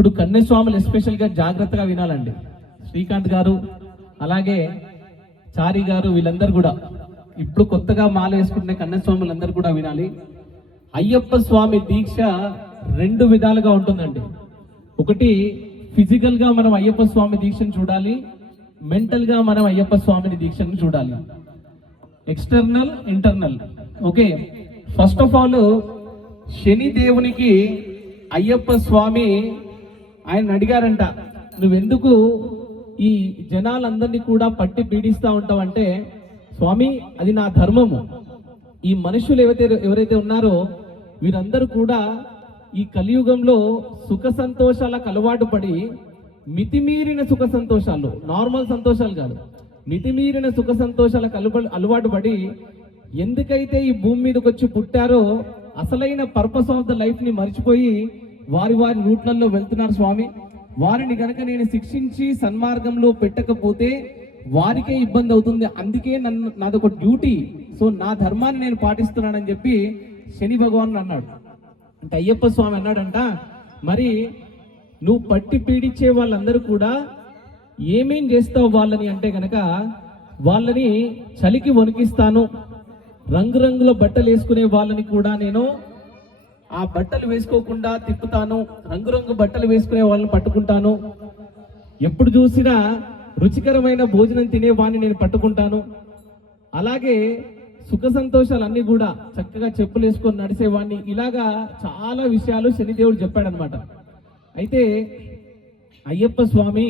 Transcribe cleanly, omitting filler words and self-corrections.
ఇప్పుడు కన్యస్వాములు ఎస్పెషల్గా జాగ్రత్తగా వినాలండి. శ్రీకాంత్ గారు అలాగే చారి గారు వీళ్ళందరూ కూడా ఇప్పుడు కొత్తగా మాల వేసుకుంటున్న కన్యస్వాములందరూ కూడా వినాలి. అయ్యప్ప స్వామి దీక్ష రెండు విధాలుగా ఉంటుందండి. ఒకటి ఫిజికల్గా మనం అయ్యప్ప స్వామి దీక్షను చూడాలి, మెంటల్గా మనం అయ్యప్ప స్వామిని దీక్షను చూడాలి. External, internal. Okay, first of all Shani దేవునికి అయ్యప్ప స్వామి ఆయన అడిగారంట, నువ్వెందుకు ఈ జనాలందరినీ కూడా పట్టి పీడిస్తూ ఉంటావంటే, స్వామి అది నా ధర్మము. ఈ మనుషులు ఎవరైతే ఉన్నారో వీరందరూ కూడా ఈ కలియుగంలో సుఖ సంతోషాలకు అలవాటు పడి మితిమీరిన సుఖ సంతోషాలు, నార్మల్ సంతోషాలు కాదు, మితిమీరిన సుఖ సంతోషాలకు అలవాటు పడి ఎందుకైతే ఈ భూమి మీదకి వచ్చి పుట్టారో అసలైన పర్పస్ ఆఫ్ ద లైఫ్ ని మర్చిపోయి వారి రూట్లలో వెళ్తున్నారు స్వామి. వారిని గనక నేను శిక్షించి సన్మార్గంలో పెట్టకపోతే వారికే ఇబ్బంది అవుతుంది, అందుకే నాదొక డ్యూటీ, సో నా ధర్మాన్ని నేను పాటిస్తున్నానని చెప్పి శని భగవాన్ అన్నాడు. అంటే అయ్యప్ప స్వామి అన్నాడంట, మరి నువ్వు పట్టి పీడించే వాళ్ళందరూ కూడా ఏమేం చేస్తావు వాళ్ళని అంటే గనక, వాళ్ళని చలికి వణికిస్తాను, రంగురంగుల బట్టలు వేసుకునే వాళ్ళని కూడా నేను ఆ బట్టలు వేసుకోకుండా తిప్పుతాను, రంగురంగు బట్టలు వేసుకునే వాళ్ళని పట్టుకుంటాను, ఎప్పుడు చూసినా రుచికరమైన భోజనం తినేవాడిని నేను పట్టుకుంటాను, అలాగే సుఖ సంతోషాలన్నీ కూడా చక్కగా చెప్పులు వేసుకొని నడిచేవాడిని, ఇలాగా చాలా విషయాలు శనిదేవుడు చెప్పాడనమాట. అయితే అయ్యప్ప స్వామి